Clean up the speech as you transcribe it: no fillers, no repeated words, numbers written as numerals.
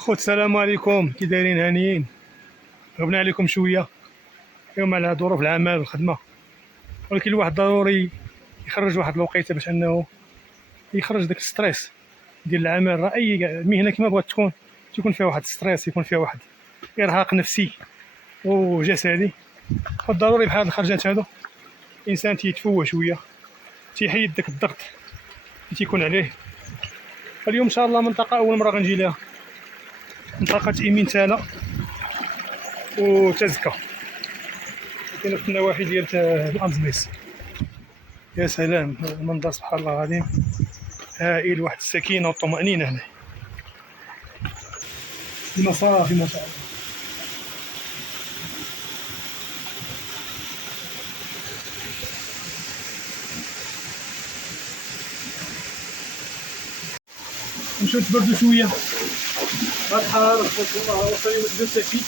خوت السلام عليكم، كي دايرين؟ هانيين؟ غبنا عليكم شويه اليوم على ظروف العمل والخدمه، ولكن الواحد ضروري يخرج واحد الوقيته باش انه يخرج داك الستريس ديال العمل. راه اي مهنه كما بغات تكون فيها واحد الستريس، يكون فيها واحد ارهاق نفسي وجسدي. فالضروري بحال الخرجات هادو الانسان تيتفوه شويه، تيحيد داك الضغط اللي تيكون عليه. فاليوم ان شاء الله منطقه اول مره غنجي لها، منطقه ايمين تالا وتزكى، كاينه في النواحي ديال الأنزميس. يا سلام، المنظر سبحان الله العظيم هائل، واحد السكينة والطمأنينة هنا. المصافي ما شاء الله. نمشيو نتبردو شوية، هاد الحرارة وصل يوم 32.